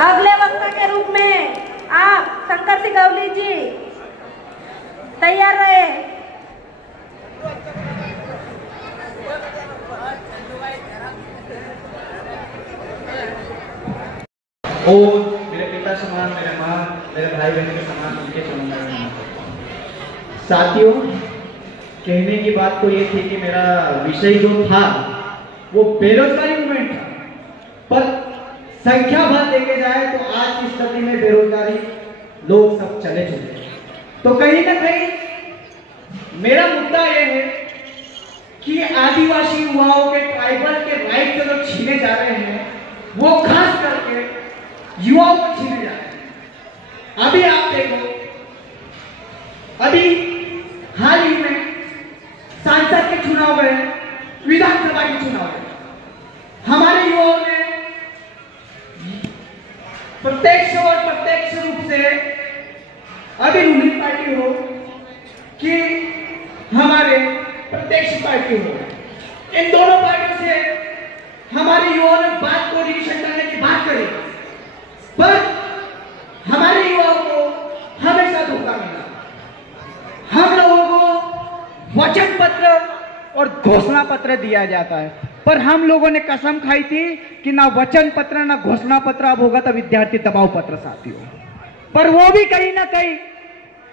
अगले वक्ता के रूप में आप शंकर सिंह गवली जी तैयार रहे। और मेरे पिता समान, मेरे माँ, मेरे भाई बहन के समान उनके चरणों। साथियों, कहने की बात तो ये थी कि मेरा विषय जो था वो बेरोजगारी मूवमेंट था, पर संख्या भर देखे जाए तो आज की स्थिति में बेरोजगारी लोग सब चले चुके हैं। तो कहीं ना कहीं मेरा मुद्दा यह है कि आदिवासी युवाओं के, ट्राइबल के राइट जो छीने जा रहे हैं वो खास करके युवाओं को छीने जा रहे हैं। अभी आप देखो, अभी हाल ही में सांसद के चुनाव गए, विधानसभा के चुनाव गए, हमारे युवाओं ने प्रत्यक्ष और प्रत्यक्ष रूप से, अभी रूलिंग पार्टी हो कि हमारे प्रत्यक्ष पार्टी हो, इन दोनों पार्टियों से हमारे युवाओं ने बात कोऑर्डिनेशन करने की बात करी, पर हमारे युवाओं को हमेशा धोखा मिला। हम लोगों को वचन पत्र और घोषणा पत्र दिया जाता है, पर हम लोगों ने कसम खाई थी कि ना वचन पत्र ना घोषणा पत्र अब होगा तो विद्यार्थी दबाव पत्र साथियों, पर वो भी कहीं ना कहीं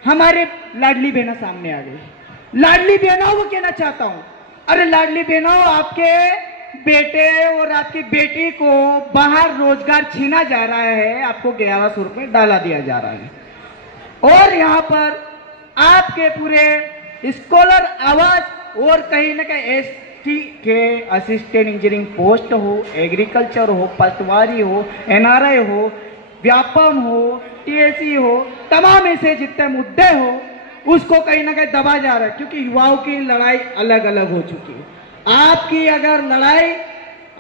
हमारे लाडली बहना सामने आ गई। लाडली बहनाओं को कहना चाहता हूं, अरे लाडली बहनाओं, आपके बेटे और आपकी बेटी को बाहर रोजगार छीना जा रहा है, आपको 1100 रुपए डाला दिया जा रहा है, और यहाँ पर आपके पूरे स्कॉलर आवास और कहीं ना कहीं एसटी के असिस्टेंट इंजीनियरिंग पोस्ट हो, एग्रीकल्चर हो, पटवारी हो, एनआरआई हो, व्यापम हो, टीएससी हो, तमाम ऐसे जितने मुद्दे हो उसको कहीं ना कहीं दबा जा रहा है, क्योंकि युवाओं की लड़ाई अलग अलग हो चुकी है। आपकी अगर लड़ाई,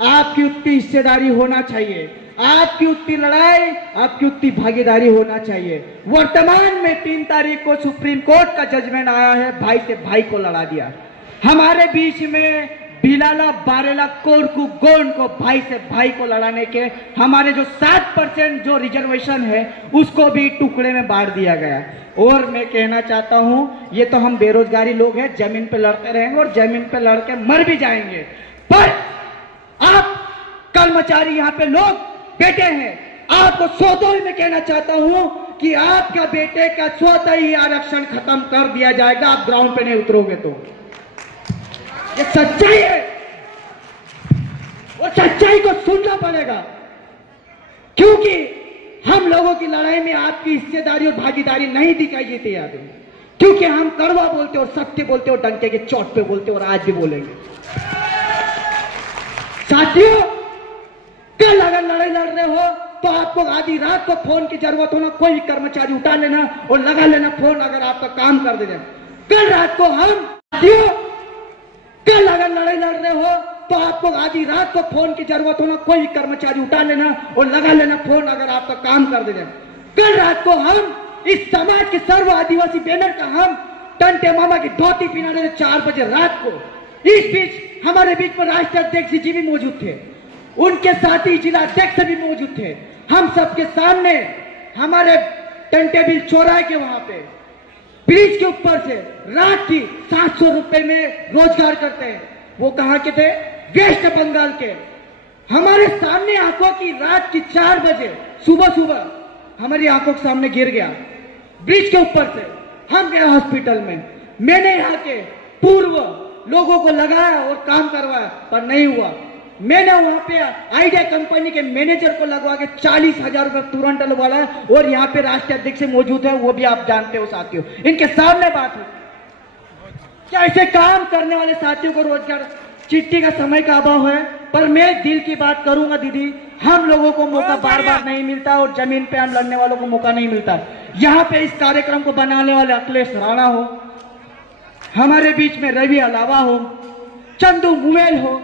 आपकी उतनी हिस्सेदारी होना चाहिए, आपकी उतनी लड़ाई, आपकी उतनी भागीदारी होना चाहिए। वर्तमान में 3 तारीख को सुप्रीम कोर्ट का जजमेंट आया है, भाई से भाई को लड़ा दिया। हमारे बीच में बिलाला बारेला कोर को गोंड को भाई से भाई को लड़ाने के हमारे जो 7% जो रिजर्वेशन है उसको भी टुकड़े में बांट दिया गया। और मैं कहना चाहता हूं, ये तो हम बेरोजगारी लोग हैं, जमीन पे लड़ते रहेंगे और जमीन पे लड़ के मर भी जाएंगे, पर आप कर्मचारी यहाँ पे लोग बैठे हैं, आपको स्वतः ही मैं कहना चाहता हूं कि आपका बेटे का स्वतः ही आरक्षण खत्म कर दिया जाएगा, आप ग्राउंड पे नहीं उतरोगे तो। ये सच्चाई है और सच्चाई को सुनना पड़ेगा, क्योंकि हम लोगों की लड़ाई में आपकी हिस्सेदारी और भागीदारी नहीं दिखाई देती है, क्योंकि हम कड़वा बोलते और सत्य बोलते और डंके के चोट पे बोलते और आज भी बोलेंगे। साथियों, कल अगर लड़ाई लड़ रहे हो तो आपको आधी रात को फोन की जरूरत हो ना, कोई भी कर्मचारी उठा लेना और लगा लेना फोन, अगर आपका काम कर देना। कल रात को हम साथियों, कल अगर लड़ाई लड़ रहे हो तो आपको आधी रात को फोन की जरूरत हो ना, कोई भी कर्मचारी उठा लेना और लगा लेना फोन, अगर आपका काम कर देना। कल रात को हम इस समाज के सर्व आदिवासी बैनर का हम टंटे मामा की धोती पहना रहे 4 बजे रात को। इस बीच हमारे बीच में राष्ट्रीय अध्यक्ष जी भी मौजूद थे, उनके साथ ही जिला अध्यक्ष भी मौजूद थे। हम सबके सामने हमारे टंटे बिल चौराहे के वहां पे ब्रिज के ऊपर से रात की 700 रुपए में रोजगार करते हैं, वो कहां के थे? वेस्ट बंगाल के। हमारे सामने आंखों की रात की 4 बजे सुबह हमारी आंखों के सामने गिर गया ब्रिज के ऊपर से। हम गए हॉस्पिटल में, मैंने यहाँ के पूर्व लोगों को लगाया और काम करवाया, पर नहीं हुआ। मैंने वहां पे आइडिया कंपनी के मैनेजर को लगवा के 40,000 रुपए तुरंत लगवाया, और यहाँ पे राष्ट्रीय अध्यक्ष मौजूद है, वो भी आप जानते हो साथियों, इनके सामने बात है। क्या ऐसे काम करने वाले साथियों को रोजगार? चिट्ठी का समय का अभाव है, पर मैं दिल की बात करूंगा दीदी, हम लोगों को मौका बार बार नहीं मिलता और जमीन पे हम लड़ने वालों को मौका नहीं मिलता। यहाँ पे इस कार्यक्रम को बनाने वाले अखिलेश राणा हो, हमारे बीच में रवि अलावा हो, चंदू मुमेल हो,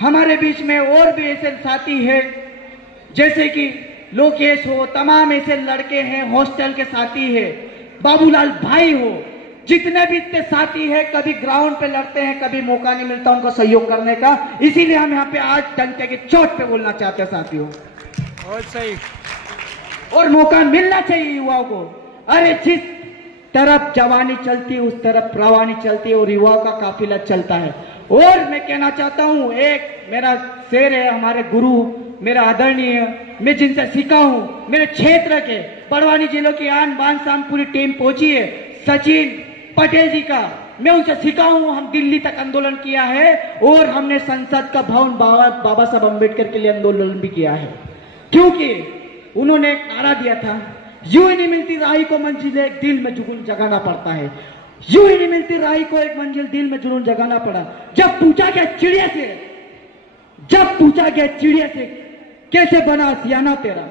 हमारे बीच में और भी ऐसे साथी हैं जैसे कि लोकेश हो, तमाम ऐसे लड़के हैं, हॉस्टल के साथी हैं, बाबूलाल भाई हो, जितने भी इतने साथी हैं, कभी ग्राउंड पे लड़ते हैं, कभी मौका नहीं मिलता उनको सहयोग करने का। इसीलिए हम यहाँ पे आज डंके की चोट पे बोलना चाहते हैं साथियों। बहुत सही। और मौका मिलना चाहिए युवाओं को। अरे जिस तरफ जवानी चलती है उस तरफ रवानी चलती है और युवाओं का काफिला चलता है। और मैं कहना चाहता हूं, एक मेरा शेर है, हमारे गुरु मेरा आदरणीय, मैं जिनसे सीखा हूं, मेरे क्षेत्र के बड़वानी जिलों की आन बान शान पूरी टीम पहुंची है, सचिन पटेल जी का मैं उनसे सीखा हूं। हम दिल्ली तक आंदोलन किया है और हमने संसद का भवन बाबा साहब अम्बेडकर के लिए आंदोलन भी किया है, क्योंकि उन्होंने एक नारा दिया था, यूं ही नहीं मिलती राही को मंजिल, एक दिल में जुनून जगाना पड़ता है। यूं ही नहीं मिलती राही को एक मंजिल, दिल में जुनून जगाना पड़ा। जब पूछा गया चिड़िया से कैसे बना आशियाना तेरा,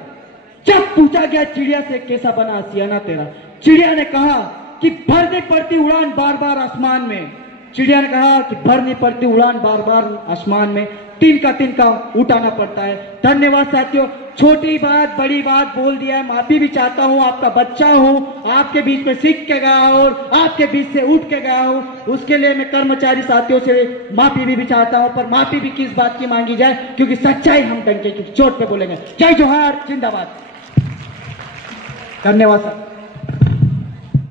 जब पूछा गया चिड़िया से कैसा बना आशियाना तेरा, चिड़िया ने कहा कि भरनी पड़ती उड़ान बार बार आसमान में। चिड़िया ने कहा कि भरनी पड़ती उड़ान बार बार आसमान में, तिनका उठाना पड़ता है। धन्यवाद साथियों, छोटी बात बड़ी बात बोल दिया है, माफी भी चाहता हूं, आपका बच्चा हूं, आपके बीच में सीख के गया और आपके बीच से उठ के गया हूं, उसके लिए मैं कर्मचारी साथियों से माफी भी चाहता हूं। पर माफी भी किस बात की मांगी जाए, क्योंकि सच्चाई हम डंके की चोट पे बोलेंगे। जय जोहार, जिंदाबाद। धन्यवाद सर।